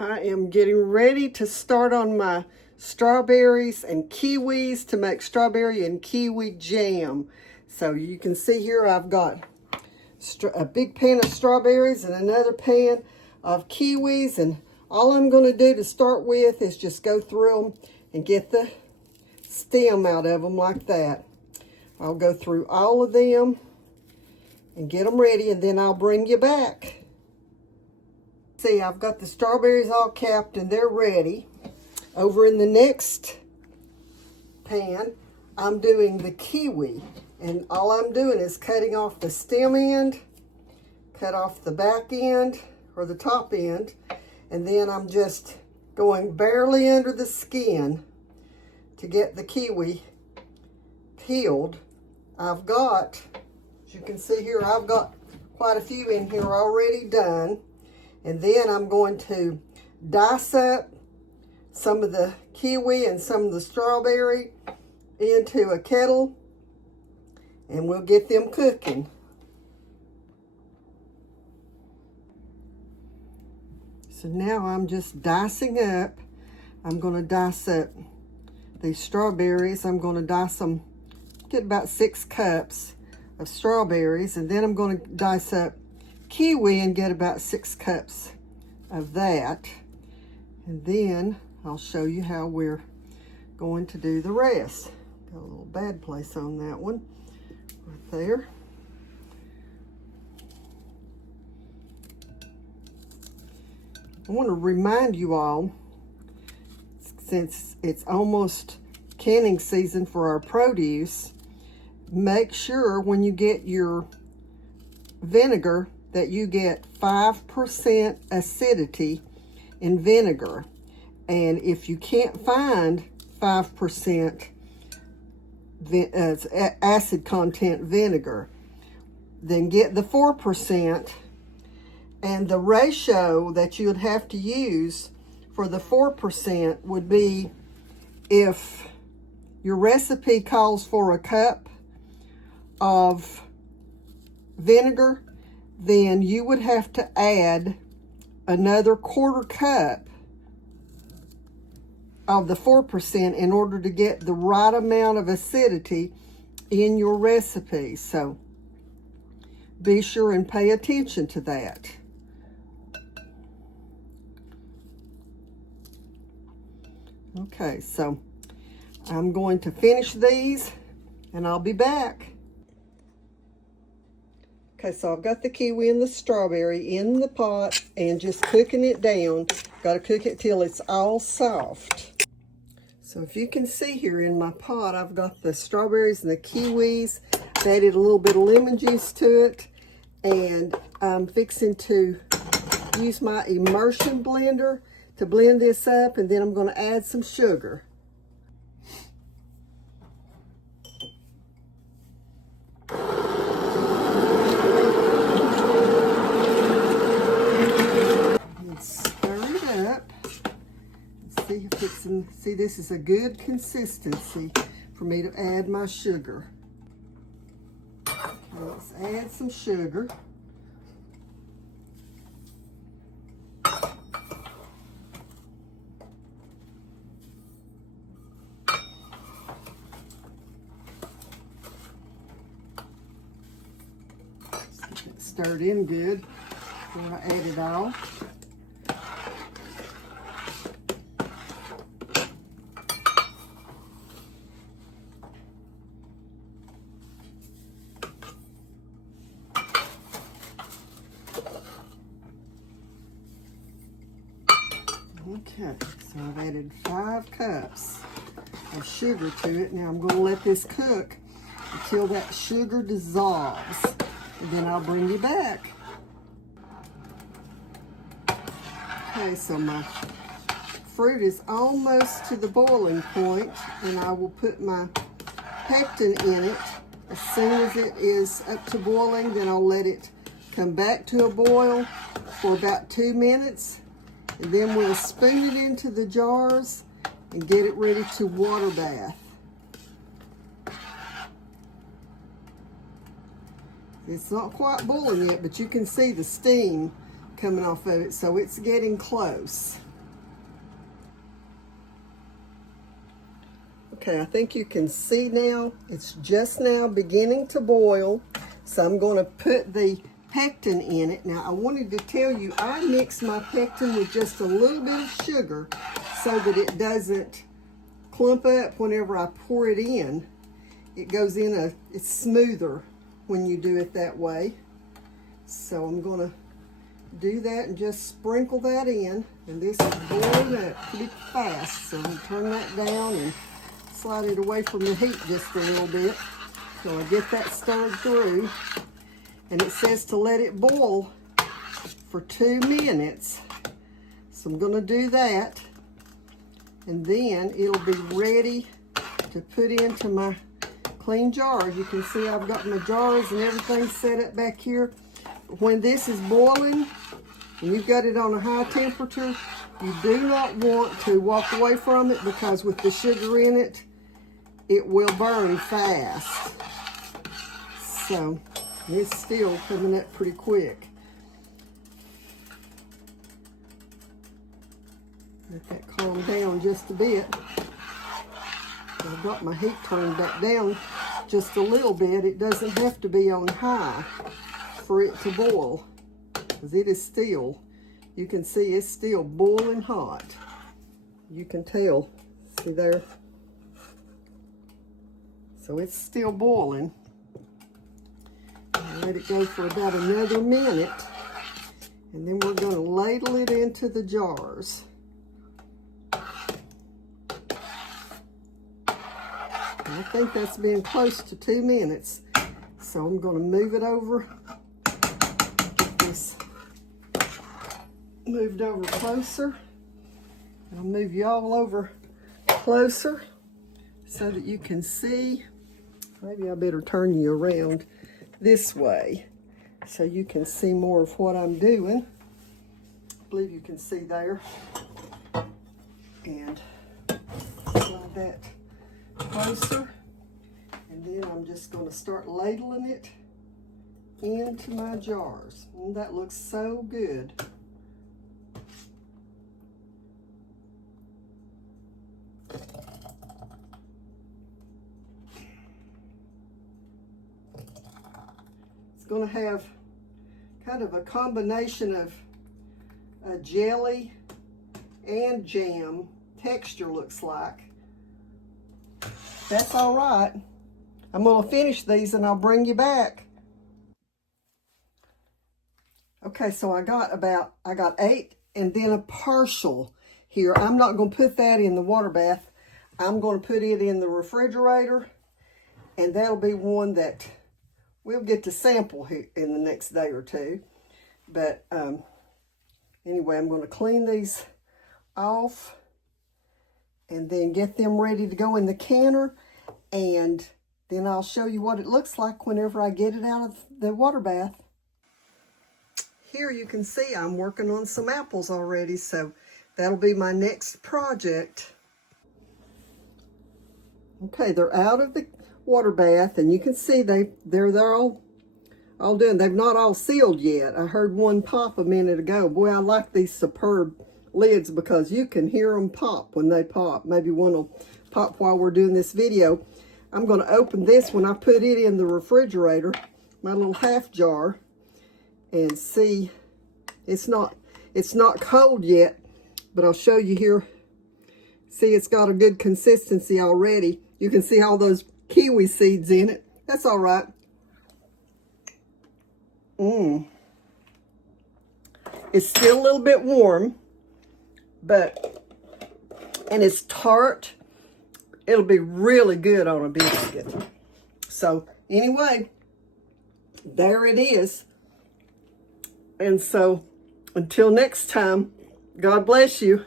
I am getting ready to start on my strawberries and kiwis to make strawberry and kiwi jam. So you can see here I've got a big pan of strawberries and another pan of kiwis, and all I'm going to do to start with is just go through them and get the stem out of them like that. I'll go through all of them and get them ready, and then I'll bring you back. See, I've got the strawberries all capped and they're ready. Over in the next pan, I'm doing the kiwi. And all I'm doing is cutting off the stem end, cut off the back end or the top end, and then I'm just going barely under the skin to get the kiwi peeled. I've got, as you can see here, I've got quite a few in here already done. And then I'm going to dice up some of the kiwi and some of the strawberry into a kettle, and we'll get them cooking. So now I'm just dicing up. I'm going to dice up these strawberries. I'm going to dice them, get about 6 cups of strawberries, and then I'm going to dice up kiwi and get about 6 cups of that. And then I'll show you how we're going to do the rest. Got a little bad place on that one right there. I want to remind you all, since it's almost canning season for our produce, make sure when you get your vinegar that you get 5% acidity in vinegar. And if you can't find 5% acid content vinegar, then get the 4%. And the ratio that you would have to use for the 4% would be, if your recipe calls for a cup of vinegar, then you would have to add another 1/4 cup of the 4% in order to get the right amount of acidity in your recipe. So be sure and pay attention to that. Okay, so I'm going to finish these and I'll be back. Okay, so I've got the kiwi and the strawberry in the pot and just cooking it down. Got to cook it till it's all soft. So if you can see here in my pot, I've got the strawberries and the kiwis. I've added a little bit of lemon juice to it. And I'm fixing to use my immersion blender to blend this up. And then I'm going to add some sugar. See, this is a good consistency for me to add my sugar. Let's add some sugar. Get it stirred in good before I add it all. Okay, so I've added 5 cups of sugar to it. Now I'm going to let this cook until that sugar dissolves, and then I'll bring you back. Okay, so my fruit is almost to the boiling point, and I will put my pectin in it. As soon as it is up to boiling, then I'll let it come back to a boil for about 2 minutes. And then we'll spoon it into the jars and get it ready to water bath. It's not quite boiling yet, but you can see the steam coming off of it, so it's getting close. Okay, I think you can see now, it's just now beginning to boil. So I'm going to put the pectin in it. Now I wanted to tell you, I mix my pectin with just a little bit of sugar so that it doesn't clump up whenever I pour it in. It goes in it's smoother when you do it that way. So I'm going to do that and just sprinkle that in. And this is boiling up pretty fast. So I'm turn that down and slide it away from the heat just a little bit. So I get that stirred through. And it says to let it boil for 2 minutes. So I'm going to do that. And then it'll be ready to put into my clean jars. You can see I've got my jars and everything set up back here. When this is boiling and you've got it on a high temperature, you do not want to walk away from it, because with the sugar in it, it will burn fast. So it's still coming up pretty quick. Let that calm down just a bit. I've got my heat turned back down just a little bit. It doesn't have to be on high for it to boil, because it is still, you can see it's still boiling hot. You can tell, see there? So it's still boiling. Let it go for about another minute, and then we're going to ladle it into the jars. And I think that's been close to 2 minutes, so I'm going to move it over. Get this moved over closer. I'll move you all over closer so that you can see. Maybe I better turn you around this way so you can see more of what I'm doing. I believe you can see there. And slide that closer. And then I'm just going to start ladling it into my jars. And that looks so good. Going to have kind of a combination of a jelly and jam texture, looks like. That's all right. I'm going to finish these and I'll bring you back. Okay, so I got 8 and then a partial here. I'm not going to put that in the water bath. I'm going to put it in the refrigerator, and that'll be one that we'll get to sample here in the next day or two. But anyway, I'm going to clean these off and then get them ready to go in the canner. And then I'll show you what it looks like whenever I get it out of the water bath. Here you can see I'm working on some apples already, so that'll be my next project. Okay, they're out of the water bath, and you can see they're all done. They've not all sealed yet. I heard one pop a minute ago. Boy, I like these superb lids because you can hear them pop when they pop. Maybe one will pop while we're doing this video. I'm going to open this when I put it in the refrigerator, my little half jar, and see. It's not cold yet, but I'll show you here. See, it's got a good consistency already. You can see all those kiwi seeds in it. That's all right. It's still a little bit warm, and it's tart. It'll be really good on a biscuit. So anyway, there it is. And so until next time, God bless you.